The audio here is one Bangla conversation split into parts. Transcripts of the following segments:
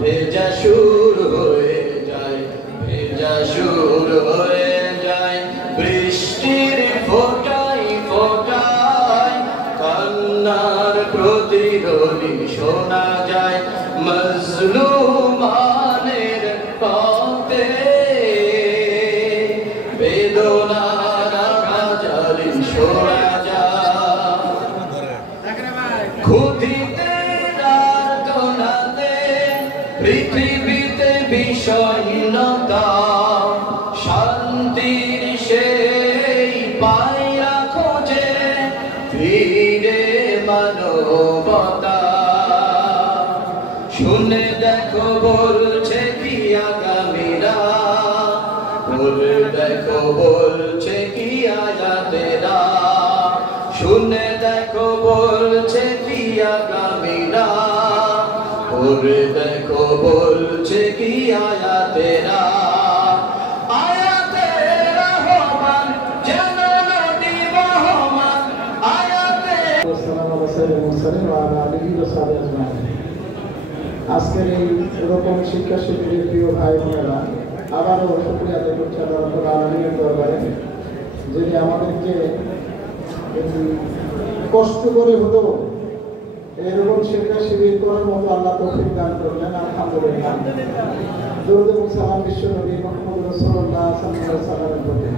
ভেজা সুর হয়ে যায়, ভেজা সুর হয়ে যায়, বৃষ্টির ফোঁটায় ফোঁটায় কান্নার প্রতিধ্বনি শোনা যায়, মজলুমানের পথে বেদনার আজারি শোনা যায়, ক্ষুধিতে আর্তনাদে পৃথিবীতে বিষণ্ণতা, শান্তির সেই পায়রা খোঁজে ফিরে মানবতা। শুনে দেখো বলছে কি আগামীরা, বলে দেখো বলছে কি আয়াতেরা, শুনে দেখো বলছে কি আগামীরা, বলে দেখো বলছে কি আয়াতেরা। আয়াতেরা হমান যেন নদী বহমান, আজকের এই রকম শিক্ষা শিবিরের প্রিয় ভাই বোনেরা, আবারও শুকরিয়া আদায় করছি আল্লাহ রাব্বুল আলামিনের দরবারে, যিনি আমাদেরকে কষ্ট করে হলেও এরকম শিক্ষা শিবির করার মতো আল্লাহ তৌফিক দান করলেন। আলহামদুলিল্লাহ। দরুদ এবং সালাম বিশ্ব নবী মুহাম্মদ রাসূলুল্লাহ সাল্লাল্লাহু আলাইহি ওয়াসাল্লামের প্রতি।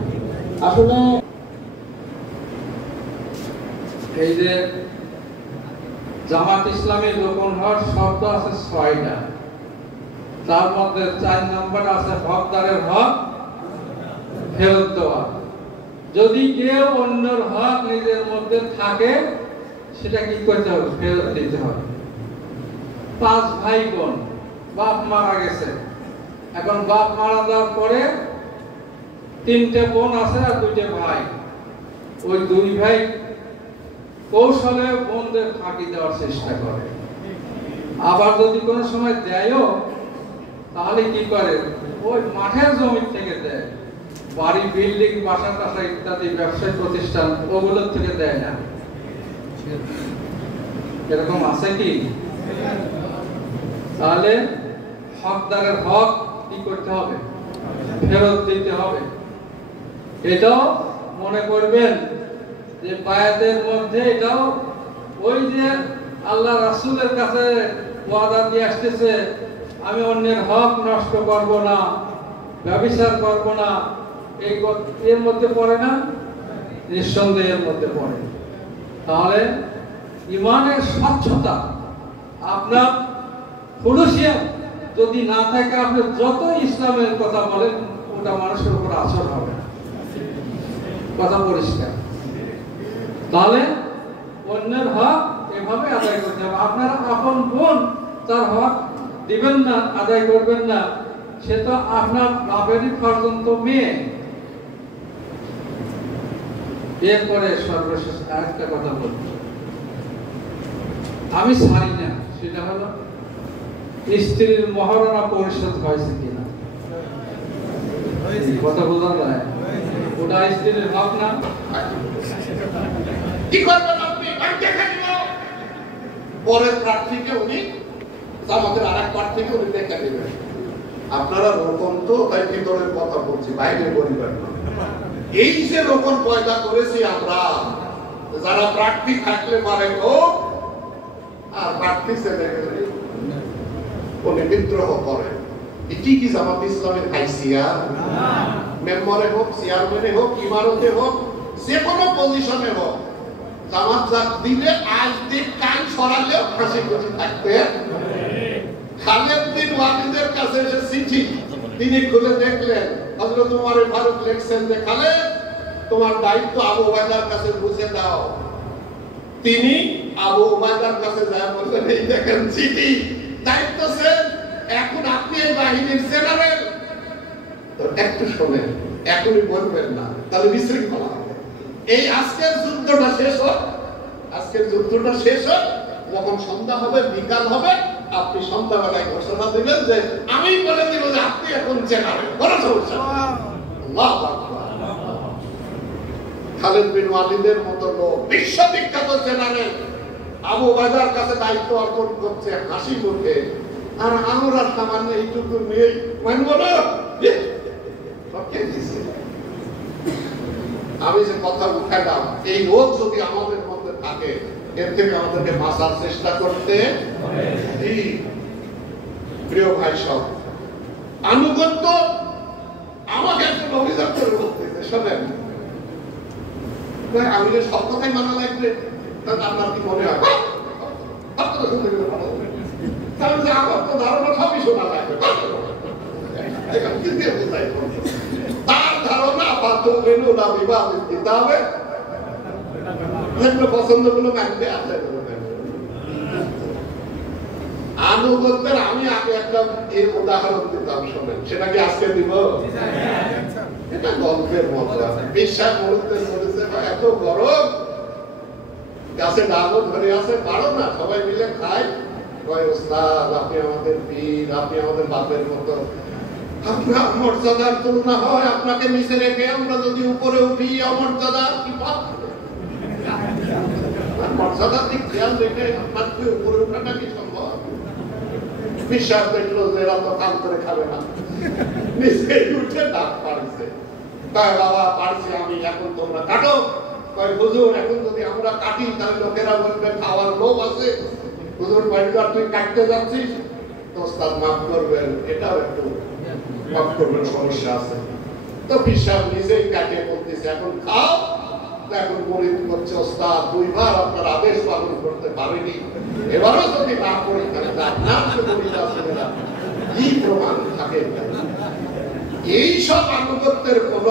আসলে এই যে জামাত ইসলামের লোকন হক শব্দ আছে ৬টা, তার মধ্যে ৪ নম্বর আছে হকদারের হক ফেরত দেওয়া। যদি কেউ অন্যের হক নিজের মধ্যে থাকে সেটা কি করতে হবে? ফেরত দিতে হবে। ৫ ভাই বোন, বাপ মারা গেছে, এখন বাপ মারা যাওয়ার পরে ৩টে বোন আছে আর ২টে ভাই। ওই ২ ভাই কৌশলে বোনদের ফাঁকি দেওয়ার চেষ্টা করে, আবার যদি কোনো সময় দেয়ও তাহলে কি করে? ওই মাঠের জমি থেকে দেয়, বাড়ি বিল্ডিং বাসা টাসা ইত্যাদি ব্যবসায়িক প্রতিষ্ঠান ওগুলোর থেকে দেয় না। এরকম আছে কি? তাহলে হকদারের হক কি করতে হবে? ফেরত দিতে হবে। এটাও মনে করবেন যে বায়াতের মধ্যে এটাও ওই যে আল্লাহ রাসূলের কাছে ওয়াদা দিয়ে আসতেছে, আমি অন্যের হক নষ্ট করব না, ব্যভিচার করব না, এর মধ্যে পড়ে না? নিঃসন্দেহে এর মধ্যে পড়ে। তাহলে ইমানের স্বচ্ছতা, আপনার ফুলুসিয়া যদি না থাকে, আপনি যত ইসলামের কথা বলেন ওটা মানুষের উপর আসর হবে না। কথা পরিষ্কার। তাহলে অন্যের হক এভাবে আদায় করতে হবে। আপনার আপন বোন তার হক দিবেন না, আদায় করবেন না, সে তো আপনার বাপেরই পর্যন্ত মেয়ে। এরপরে সর্বশেষ আরেকটা কথা বলবো, আমি ছাড়ি না, সেটা হলো স্ত্রীর মহারণা পরিশোধ হয়েছে কিনা। কথা বোঝা যায়? ওটা স্ত্রীর হক না? কি করবেন আপনি? পরের প্রার্থীকে উনি জামাতের আরেক প্রার্থীকে উনি দেখে নেবেন। আপনারা রোপণ তো তাই ভিতরের কথা বলছি, বাইরে বলবেন না। এই যে রোপণ পয়দা করেছি আমরা, যারা প্রার্থী থাকলে পারে হোক, আর প্রার্থী ছেলে গেলে উনি বিদ্রোহ করেন। এটি কি জামাত ইসলামের হাইসিয়াত? মেম্বারে হোক, চেয়ারম্যানে হোক, ইমারতে হোক, যে কোনো পজিশনে হোক, জামাত যাক দিলে আজ দিন কান সরালেও হাসি খুশি থাকবে। খালেদ বিন ওয়ালিদের কাছে এসে চিঠি তিনি খুলে দেখলেন, হযরত ওমর ফারুক লিখছেন যে খালেদ, তোমার দায়িত্ব আবু উবাইদার কাছে বুঝে দাও। তিনি আবু উবাইদার কাছে যায় বললেন, এই দেখেন চিঠি, দায়িত্ব স্যার, এখন আপনি এই বাহিনীর জেনারেল। তো একটু শোনেন, এখনই বলবেন না, তাহলে বিশৃঙ্খলা হবে। এই আজকের যুদ্ধটা শেষ হোক, আজকের যুদ্ধটা শেষ হোক, যখন সন্ধ্যা হবে, বিকাল হবে, আপনি সন্ধ্যাবেলায় ঘোষণা দিবেন যে আমি বলে দিব যে আপনি এখন জেনারেল, বড় সমস্যা। আল্লাহু আকবার। খালেদ বিন ওয়ালিদের মতো লোক, বিশ্ববিখ্যাত জেনারেল, আবু উবাইদার কাছে দায়িত্ব অর্পণ করছে হাসি মুখে, আর আমরা সামান্য এইটুকু নিয়ে মানবো না। আমি যে কথা উঠালাম, এই রোগ যদি আমাদের মধ্যে থাকে, এর থেকে আমাদেরকে বাঁচার চেষ্টা করতে প্রিয় ভাই সব। আনুগত্য আমাকে একজন অভিযোগ করে বলতেছে, শোনেন আমি যে সব কথাই মানা লাগবে, তাহলে আপনার কি মনে হয় আমার তো ধারণা সবই শোনা লাগবে, তার ধারণা দিতে হবে, পছন্দ গুলো মানবে। আনুগত্যের আমি আগে একটা এর উদাহরণ দিতাম, শোনেন, সেটা কি আজকে দিব? এটা গল্পের মতো। বিশ্বাস মুহূর্তের মধ্যে এত গরম, গাছে ডাবও ধরে আছে, পারো না, সবাই মিলে খায়, কয় ওস্তাদ আপনি আমাদের পীর, আপনি আমাদের বাপের মতো, আপনার মর্যাদার তুলনা হয় আপনাকে নিচে রেখে আমরা যদি উপরে উঠি, অমর্যাদার কি পাপ? মর্যাদার দিক খেয়াল রেখে আপনার কি উপরে ওঠাটা কি সম্ভব? বিশ্বাস দেখলো যে এরা তো কাম করে খাবে না, নিচে উঠে ডাক পারছে, তাই বাবা পারছি আমি, এখন তোমরা কাটো। কয় হুজুর এখন যদি আমরা কাটি তাহলে লোকেরা বলবে খাওয়ার লোভ আছে, হুজুর বাড়িটা তুই কাটতে যাচ্ছিস, তো ওস্তাদ মাফ করবেন, এটাও একটু মাফ করবেন, সমস্যা আছে। তো বিশ্বাস নিজেই কাটে বলতেছে এখন খাও। এখন মরিদ করছে, ওস্তাদ দুইবার আপনার আদেশ পালন করতে পারেনি, এবারও যদি না করি তাহলে আপনার কি প্রমাণ থাকে? এই সব আনুগত্যের কোন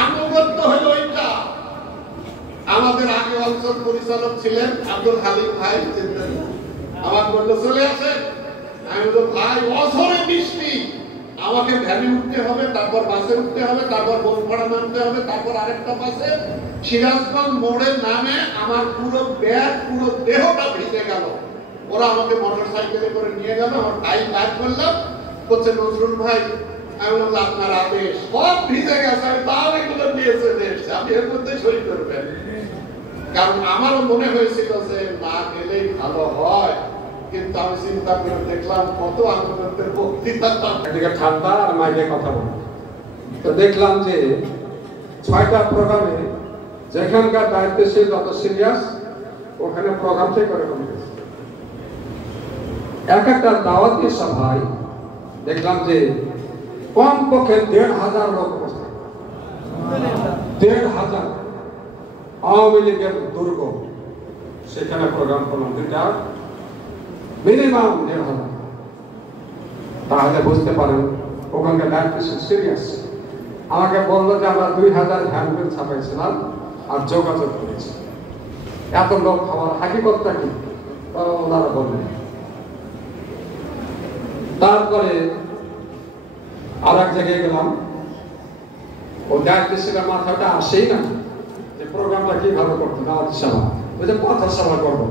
আনুগত্য হলো এটা। আমাদের আগে অঞ্চল পরিচালক ছিলেন আব্দুল হালিম ভাই, আমার বললো চলে আসে, আমি বললো ভাই অঝরে বৃষ্টি, আমাকে ভ্যানে উঠতে হবে, তারপর বাসে উঠতে হবে, তারপর বনপাড়া নামতে হবে, তারপর আরেকটা বাসে সিরাজগঞ্জ মোড়ে নামে আমার পুরো ব্যাগ, পুরো দেহটা ভিজে গেল। ওরা আমাকে মোটর সাইকেলে করে নিয়ে গেল, আমার ভাই ব্যাগ করলাম, বলছে নজরুল ভাই, আমি বললাম আপনার আদেশ, সব ভিজে গেছে, আমি তাও এগুলো নিয়ে চলে এসেছি, আপনি এর মধ্যে সই করবেন। কারণ আমারও মনে হয়েছিল যে না গেলেই ভালো হয়, কিন্তু আমি চিন্তা করে দেখলাম কত আনন্দের বক্তৃতা, একদিকে ঠান্ডা আর মাইকে কথা বলে। তো দেখলাম যে 6টা প্রোগ্রামে যেখানকার দায়িত্বশীল যত সিরিয়াস, ওখানে প্রোগ্রাম ঠিক করে বলতেছে। এক একটা দাওয়াতি সভায় দেখলাম যে কমপক্ষে 1,500 লোক উপস্থিত, 1,500। আওয়ামী লীগের দুর্গ, সেখানে প্রোগ্রাম করলাম 2টা, মিনিমাম 1,500। তাহলে বুঝতে পারেন ওখানকার দায়িত্বশীল সিরিয়াস। আমাকে বললো যে আমরা 2,000 হ্যান্ডবিল ছাপাইছিলাম আর যোগাযোগ করেছি, এত লোক খাওয়ার হাকিকতটা কি ওনারা বললেন। তারপরে আর এক জায়গায় গেলাম, ও দায়িত্বশীলের মাথাটা আসেই না যে প্রোগ্রামটা কিভাবে করতে, দাওয়াতি সভা, ওই যে পথসভা করবো,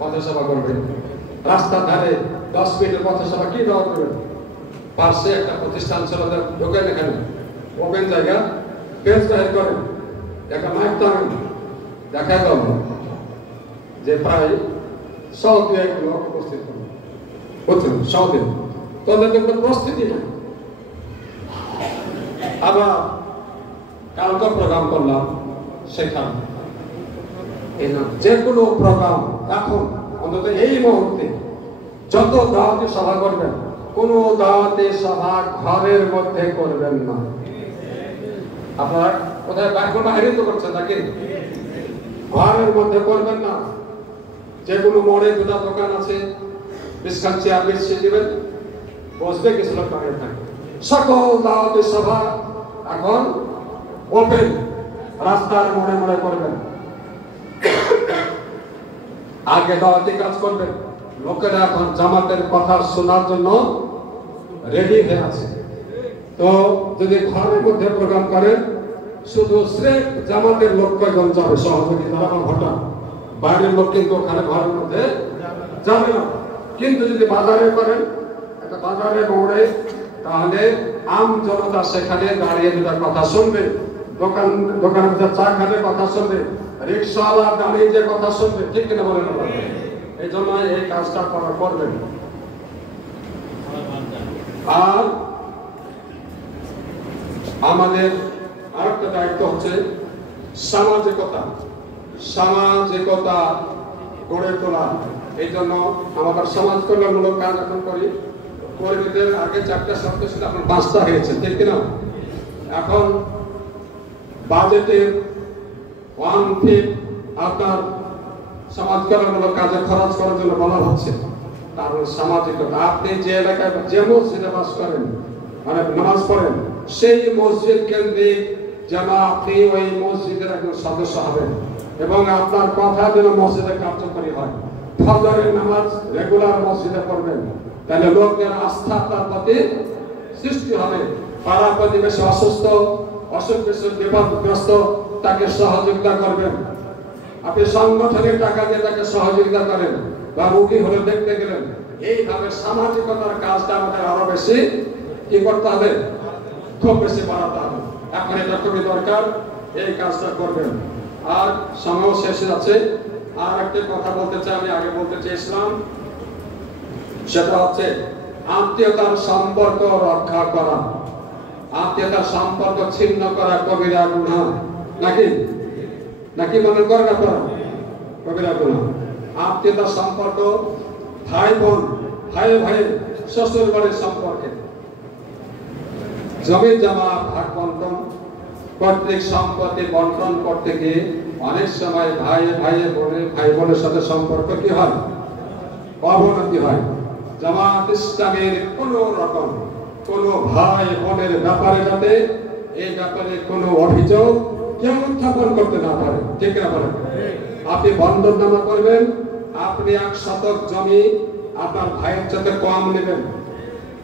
পথসভা করবে, রাস্তার ধারে 10 মিনিটের পথসভা কি দাওয়া করবেন? পাশে একটা প্রতিষ্ঠান ছিল, ঢোকেন এখানে ওপেন জায়গা, পেজ তৈরি করেন, একটা মাইক টানেন, দেখা গেল যে প্রায় 100 লোক উপস্থিত করবেন, বুঝছেন, 100 তাদের দেখবেন প্রস্তুতি নেই। আবার কালকে প্রোগ্রাম করলাম, সেখানে যে কোনো প্রোগ্রাম এখন অন্তত এই মুহূর্তে যত দাওয়াতি সভা করবেন, কোন দাওয়াতি সভা ঘরের মধ্যে করবেন না। আপনারা কোথায় বাইরে তো করছেন নাকি? ঘরের মধ্যে করবেন না। যে কোনো মোড়ে 2টা দোকান আছে, বিস্কাট চেয়ার বিছিয়ে দিবেন, বসবে কিছু লোক দাঁড়িয়ে থাকে। সকল দাওয়াতি সভা এখন ওপেন, রাস্তার মোড়ে মোড়ে করবেন। আগে দাওয়াতি কাজ করবেন, লোকেরা এখন জামাতের কথা শোনার জন্য রেডি হয়ে আছে। তো যদি ঘরের মধ্যে প্রোগ্রাম করেন, শুধু স্রেফ জামাতের লোক কয়জন যাবে, সহযোগী তারা হঠাৎ, বাইরের লোক কিন্তু ওখানে ঘরের মধ্যে যাবে না। কিন্তু যদি বাজারে করেন, একটা বাজারে মোড়ে, তাহলে আম জনতা সেখানে দাঁড়িয়ে 2টা কথা শুনবে, দোকানে চা খাবে কথা শুনবে, রিক্সাওয়ালা দাঁড়িয়ে যে কথা শুনবে, ঠিক কিনা বলেন? এই জন্য এই কাজটা করবেন। আর আমাদের আরেকটা দায়িত্ব হচ্ছে সামাজিকতা গড়ে তোলা। এই জন্য আমাদের সমাজ কল্যাণমূলক কাজ এখন করি। কর্মীদের আগে 4টা শব্দ ছিল, এখন 5টা হয়েছে, ঠিক কিনা? এখন বাজেটের 1/5 আপনার সমাজ কল্যাণমূলক কাজে খরচ করার জন্য বলা হচ্ছে। কারণ সামাজিকতা, আপনি যে এলাকায় যে মসজিদে বাস করেন, মানে নামাজ পড়েন, সেই মসজিদ কেন্দ্রিক যেন আপনি ওই মসজিদের একজন সদস্য হবেন এবং আপনার কথা যেন মসজিদে কার্যকরী হয়। ফজরের নামাজ রেগুলার মসজিদে পড়বেন, তাহলে লোকদের আস্থা আপনার প্রতি সৃষ্টি হবে। পাড়া প্রতিবেশী অসুখ বিপদগ্রস্ত, তাকে সহযোগিতা করবেন। আপনি সংগঠনের টাকা দিয়ে তাকে সহযোগিতা করেন বা রোগী হলে দেখতে গেলেন। এইভাবে সামাজিকতার কাজটা আমাদের আরো বেশি কি করতে হবে, খুব বেশি বাড়াতে হবে। এখন এটা খুবই দরকার, এই কাজটা করবেন। আর সময় শেষে যাচ্ছে, আর একটা কথা বলতে চাই, আমি আগে বলতে চেয়েছিলাম, সেটা হচ্ছে আত্মীয়তার সম্পর্ক রক্ষা করা। আত্মীয়তার সম্পর্ক ছিন্ন করা কবিরা গুনাহ, নাকি মনে করেন আপনারা? কবিরা গুনাহ। আত্মীয়তার সম্পর্ক, ভাই বোন, ভাই শ্বশুর বাড়ির সম্পর্কে জমি জমা ভাগ বন্টন, পৈতৃক সম্পত্তি বন্টন করতে গিয়ে অনেক সময় ভাই বোনের সাথে সম্পর্ক কি হয়, অবনতি হয়। জামাত ইসলামের কোন রকম কোন ভাই বোনের ব্যাপারে যাতে এই ব্যাপারে কোনো অভিযোগ কেউ উত্থাপন করতে না পারে, ঠিক না পারে। আপনি বন্ধননামা করবেন, আপনি 1 শতক জমি আপনার ভাইয়ের সাথে কম নেবেন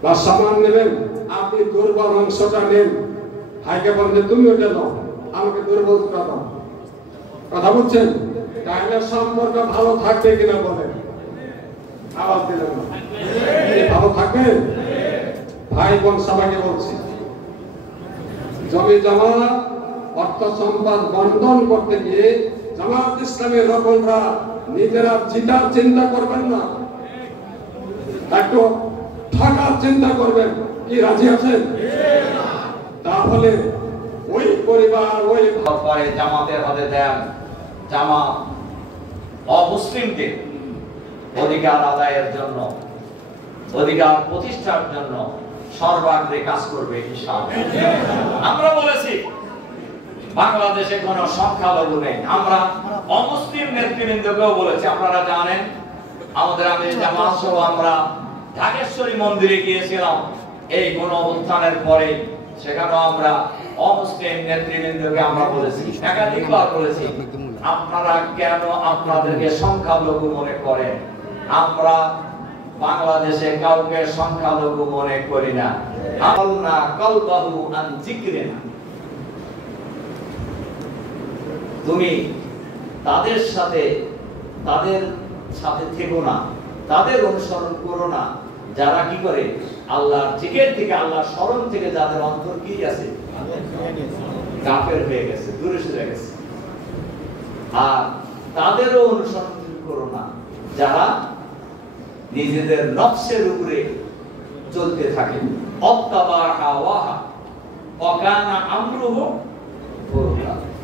বা সমান নেবেন, আপনি দুর্বল অংশটা নেন, ভাইকে বলবেন তুমি ওটা নাও, আমাকে দুর্বলটা দাও। কথা বলছেন? তাহলে সম্পর্ক ভালো থাকবে কিনা বলেন? আওয়াজ দিলেন না। ভালো থাকবে? ভাই বোন সবাইকে বলছি, জমি জমা অর্থ সম্পদ বন্টন করতে গিয়ে জামাত ইসলামের লোকরা নিজেরা জিতার চিন্তা করবেন না, একটু থাকার চিন্তা করবেন। কি রাজি আছেন? তাহলে ওই পরিবার ওই পরে জামাতের হাতে দেন। জামাত অমুসলিমদের অধিকার আদায়ের জন্য, অধিকার প্রতিষ্ঠার জন্য সর্বাগ্রে কাজ করবে ইনশাআল্লাহ। আমরা বলেছি বাংলাদেশে কোনো সংখ্যালঘু নেই। আমরা অমুসলিম নেতৃবৃন্দকেও বলেছি, আপনারা জানেন আমাদের আমির জামাত সহ আমরা ঢাকেশ্বরী মন্দিরে গিয়েছিলাম এই গণ অভ্যুত্থানের পরে। সেখানেও আমরা অমুসলিম নেতৃবৃন্দকে আমরা বলেছি, একাধিকবার বলেছি, আপনারা কেন আপনাদেরকে সংখ্যালঘু মনে করেন? আমরা বাংলাদেশে কাউকে সংখ্যালঘু মনে করি না। আল্লাহ কলবাহু আন যিকরিনা, তুমি তাদের সাথে থেকো না, তাদের অনুসরণ করো না যারা কি করে আল্লাহর জিকির থেকে, আল্লাহর স্মরণ থেকে যাদের অন্তর কি আছে, কাফের হয়ে গেছে, দূরে সরে গেছে। আর তাদেরও অনুসরণ করো না যারা নিজেদের নফসের উপরে চলতে থাকে।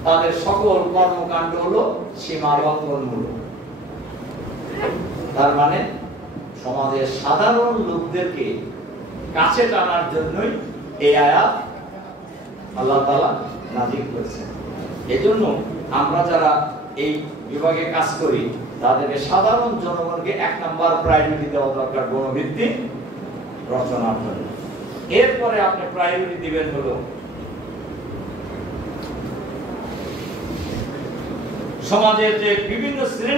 তাদের সকল কর্মকাণ্ড হলো সীমা লঙ্ঘনমূলক। তার মানে সমাজের সাধারণ লোকদেরকে কাছে টানার জন্যই এই আয়াত আল্লাহ তাআলা নাযিল করেছেন। এজন্য আমরা যারা এই বিভাগে কাজ করি তাদেরকে সাধারণ জনগণকে 1 নাম্বার প্রায়োরিটি দেওয়া দরকার গণভিত্তিক রচনার জন্য। এরপরে আপনি প্রায়োরিটি দিবেন হলো সমাজের যে বিভিন্ন শ্রেণী